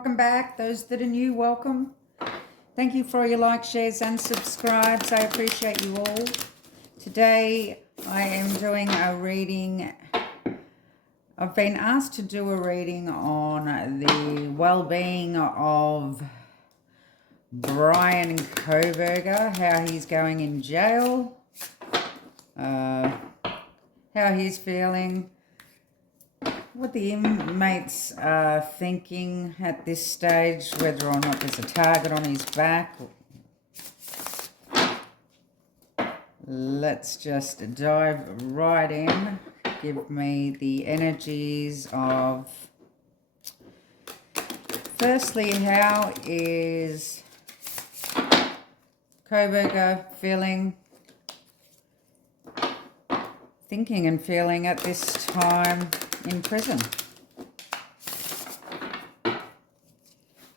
welcome back. Those that are new, welcome. Thank you for your likes, shares and subscribes. I appreciate you all. Today I am doing a reading. I've been asked to do a reading on the well-being of BRYAN KOHBERGER, how he's going in jail, how he's feeling, what the inmates are thinking at this stage, whether or not there's a target on his back. Let's just dive right in. Give me the energies of, firstly, how is KOHBERGER feeling, thinking and feeling at this time in prison?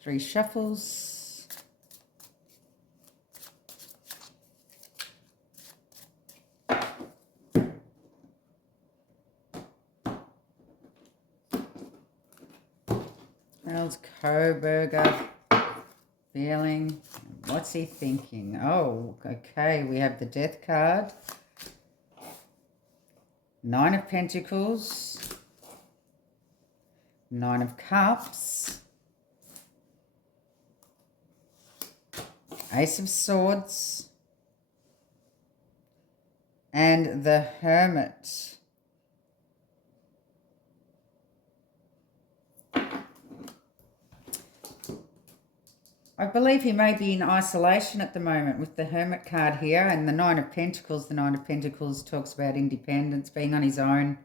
3 shuffles. How's KOHBERGER feeling? What's he thinking? Oh, okay, we have the Death card. 9 of Pentacles. 9 of Cups. Ace of Swords. And the Hermit. I believe he may be in isolation at the moment with the Hermit card here and the 9 of Pentacles. The 9 of Pentacles talks about independence, being on his own,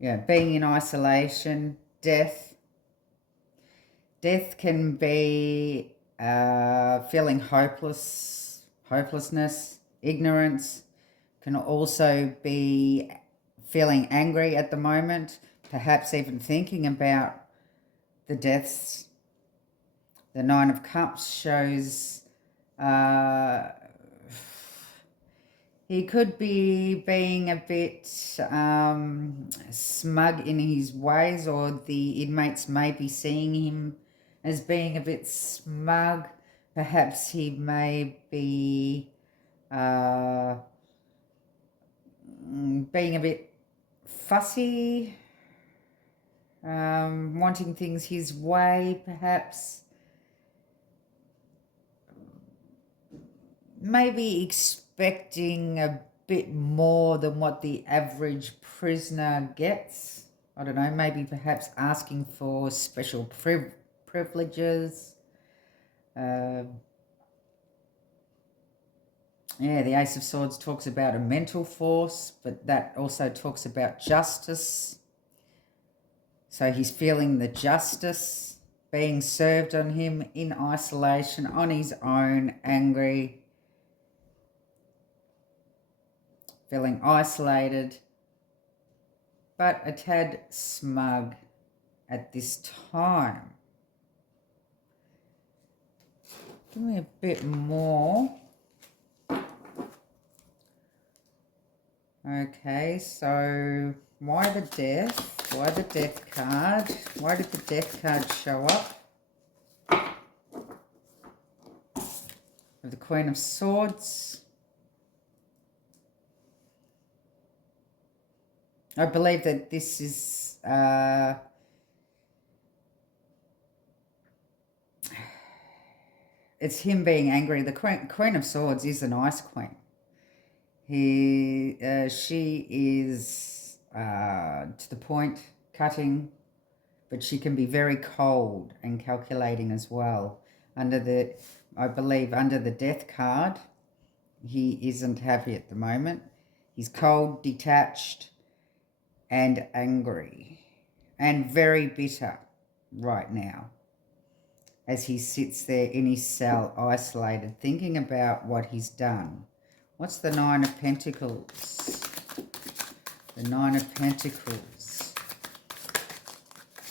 being in isolation, death. Death can be feeling hopelessness, ignorance. Can also be feeling angry at the moment, perhaps even thinking about the deaths. The 9 of Cups shows he could be being a bit smug in his ways, or the inmates may be seeing him as being a bit smug. Perhaps he may be being a bit fussy, wanting things his way, perhaps. Maybe expecting a bit more than what the average prisoner gets. I don't know, maybe perhaps asking for special privileges. The Ace of Swords talks about a mental force, but that also talks about justice. So he's feeling the justice being served on him in isolation, on his own, angry, feeling isolated, but a tad smug at this time. Give me a bit more. Okay, so why the Death? Why the Death card? Why did the Death card show up? The Queen of Swords. I believe that this is it's him being angry. The Queen of Swords is a nice queen. She is to the point, cutting, but she can be very cold and calculating as well. I believe under the Death card, he isn't happy at the moment. He's cold, detached, and angry, and very bitter right now as he sits there in his cell, isolated, thinking about what he's done. What's the 9 of Pentacles? The 9 of Pentacles.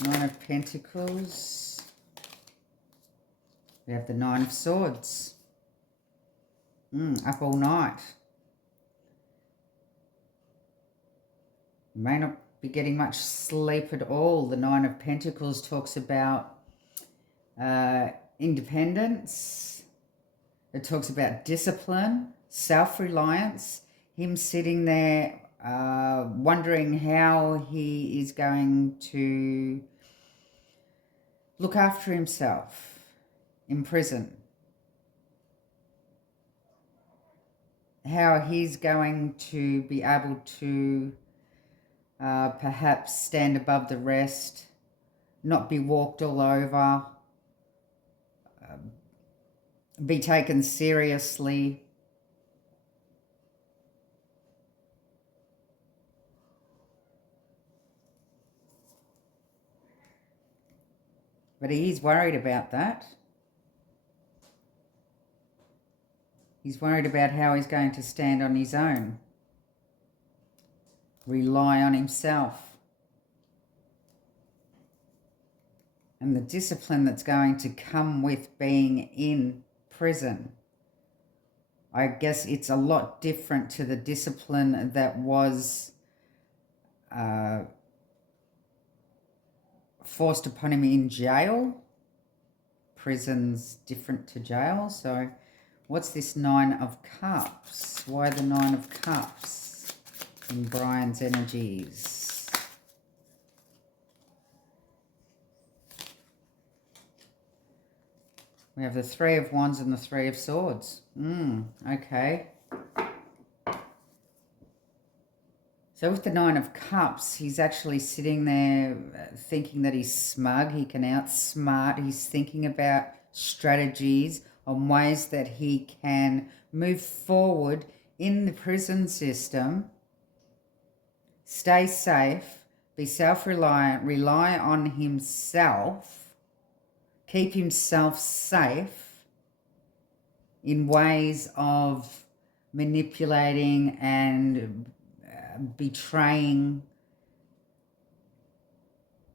9 of Pentacles. We have the 9 of Swords. Up all night. be getting much sleep at all. The Nine of Pentacles talks about independence. It talks about discipline, self-reliance, him sitting there wondering how he is going to look after himself in prison. How he's going to be able to perhaps stand above the rest, not be walked all over, be taken seriously. But he is worried about that. He's worried about how he's going to stand on his own, rely on himself, and the discipline that's going to come with being in prison. I guess it's a lot different to the discipline that was forced upon him in jail. Prison's different to jail, so what's this Nine of Cups? Why the Nine of Cups in Bryan's energies? We have the Three of Wands and the Three of Swords. Okay. So with the Nine of Cups, he's actually sitting there thinking that he's smug, he can outsmart, he's thinking about strategies on ways that he can move forward in the prison system, stay safe, be self-reliant, rely on himself, keep himself safe in ways of manipulating and betraying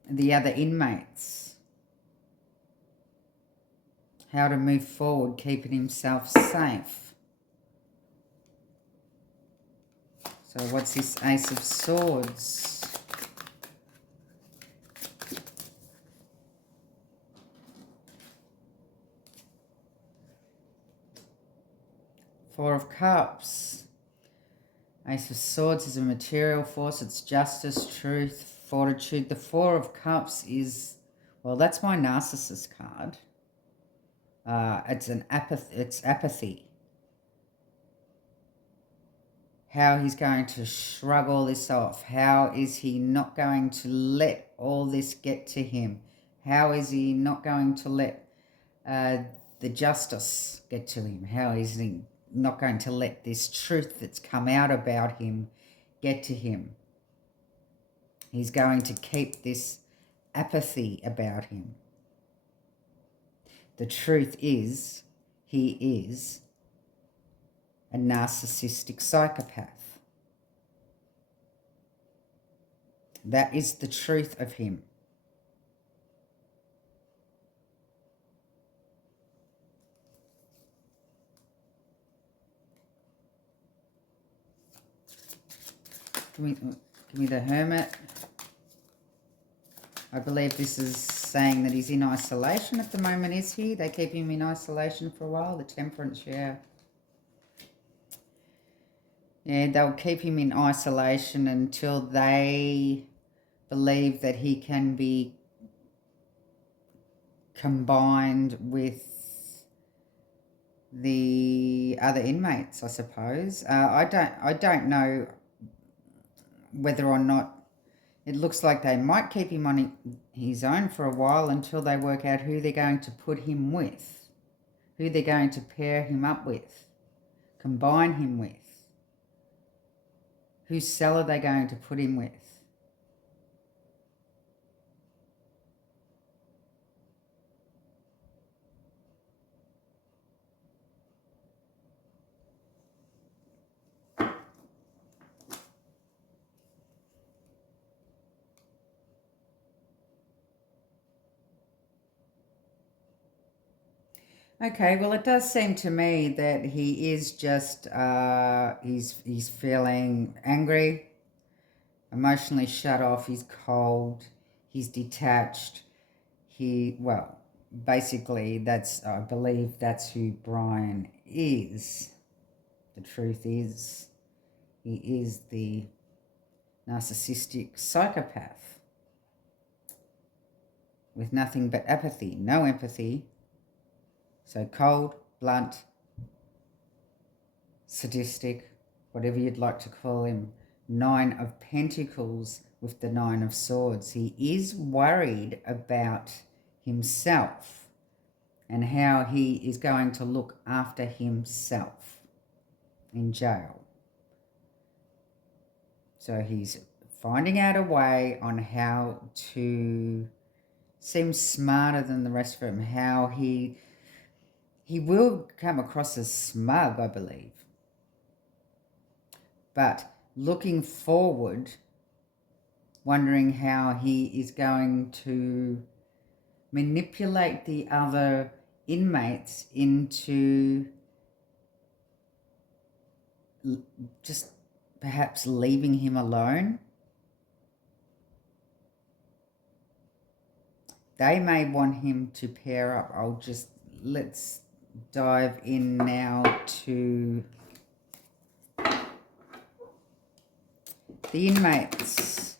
the other inmates. How to move forward, keeping himself safe. So what's this Ace of Swords? Four of Cups. Ace of Swords is a material force. It's justice, truth, fortitude. The Four of Cups is, well, that's my narcissist card. It's apathy. How he's going to shrug all this off. How is he not going to let all this get to him? How is he not going to let the justice get to him? How is he not going to let this truth that's come out about him get to him? He's going to keep this apathy about him. The truth is, he is a narcissistic psychopath. That is the truth of him. Give me the Hermit. I believe this is saying that he's in isolation at the moment, is he? They keep him in isolation for a while. The Temperance, yeah. Yeah, they'll keep him in isolation until they believe that he can be combined with the other inmates, I suppose. I don't know whether or not. It looks like they might keep him on his own for a while until they work out who they're going to put him with, who they're going to pair him up with, combine him with. Whose cell are they going to put him with? Okay, well, it does seem to me that he is just, he's feeling angry. emotionally shut off, he's cold, he's detached. Well, basically that's, I believe that's who Bryan is. The truth is, he is the narcissistic psychopath with nothing but apathy, no empathy. So cold, blunt, sadistic, whatever you'd like to call him. 9 of Pentacles with the 9 of Swords. He is worried about himself and how he is going to look after himself in jail. So he's finding out a way on how to seem smarter than the rest of them, how he will come across as smug, I believe. But looking forward, wondering how he is going to manipulate the other inmates into just perhaps leaving him alone. They may want him to pair up. Let's dive in now to the inmates.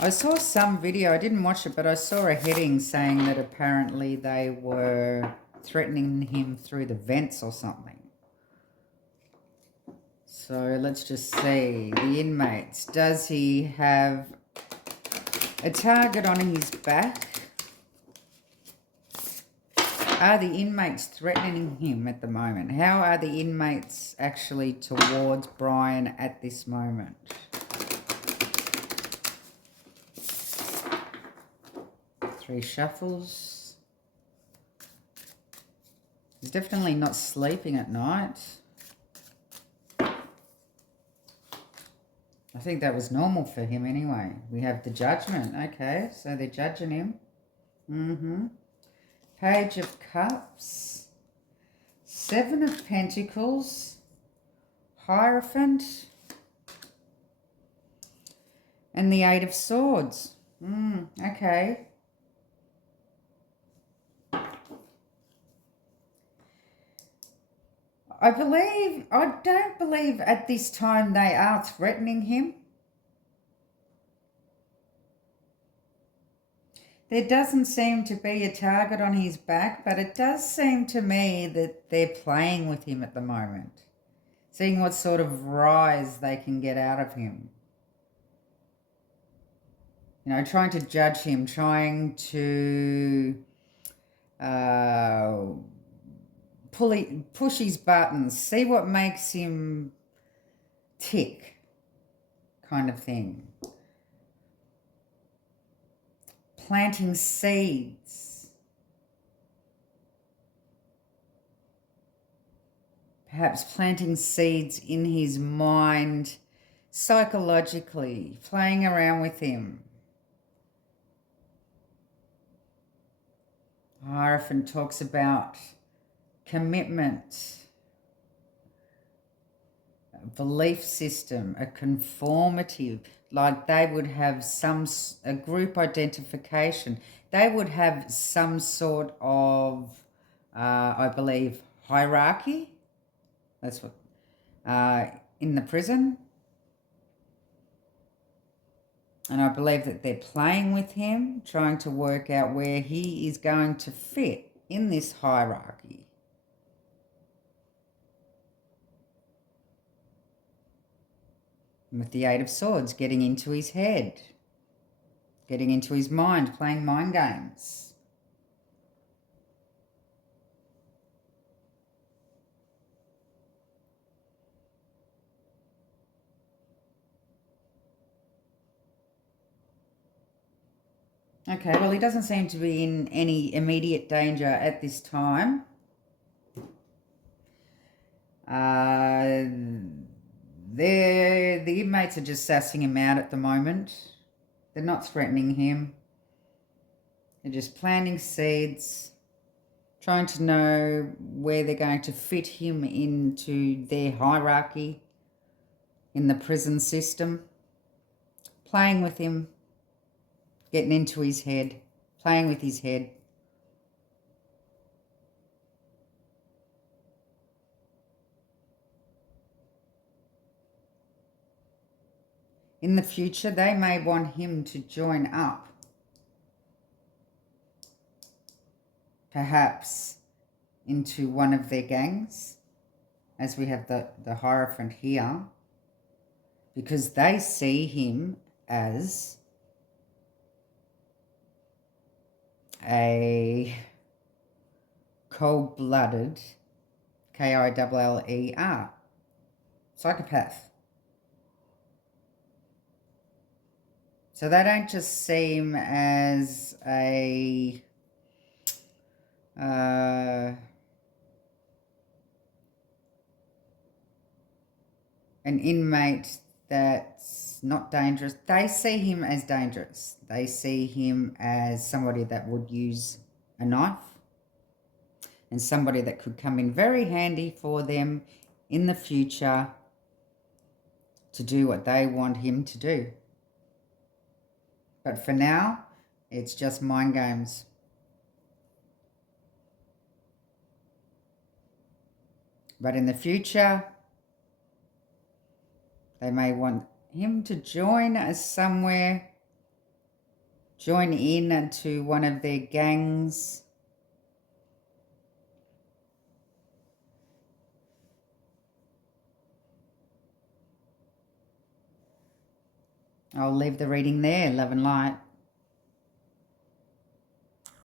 I saw some video, I didn't watch it, but I saw a heading saying that apparently they were threatening him through the vents or something. So let's just see. The inmates. Does he have a target on his back? Are the inmates threatening him at the moment? How are the inmates actually towards Bryan at this moment? Three shuffles. He's definitely not sleeping at night. I think that was normal for him anyway. We have the Judgment. Okay, so they're judging him. Page of Cups. 7 of Pentacles. Hierophant. And the 8 of Swords. Okay. I don't believe at this time they are threatening him. There doesn't seem to be a target on his back, but it does seem to me that they're playing with him at the moment, seeing what sort of rise they can get out of him. You know, trying to judge him, trying to push his buttons, see what makes him tick, kind of thing. Planting seeds. Perhaps planting seeds in his mind, psychologically, playing around with him. Hierophant talks about commitment, a belief system, a conformity, like they would have a group identification. They would have some sort of, I believe, hierarchy. That's what, in the prison. And I believe that they're playing with him, trying to work out where he is going to fit in this hierarchy. And with the 8 of Swords, getting into his head, getting into his mind, playing mind games. Okay, well, he doesn't seem to be in any immediate danger at this time. The inmates are just sassing him out at the moment. They're not threatening him. They're just planting seeds, trying to know where they're going to fit him into their hierarchy in the prison system. playing with him, getting into his head, playing with his head. In the future, they may want him to join up, perhaps into one of their gangs, as we have the Hierophant here, because they see him as a cold-blooded, K-I-L-L-E-R, psychopath. So they don't just see him as a an inmate that's not dangerous. They see him as dangerous. They see him as somebody that would use a knife and somebody that could come in very handy for them in the future to do what they want him to do. But for now, it's just mind games. But in the future, they may want him to join us somewhere, join in to one of their gangs. I'll leave the reading there. Love and light.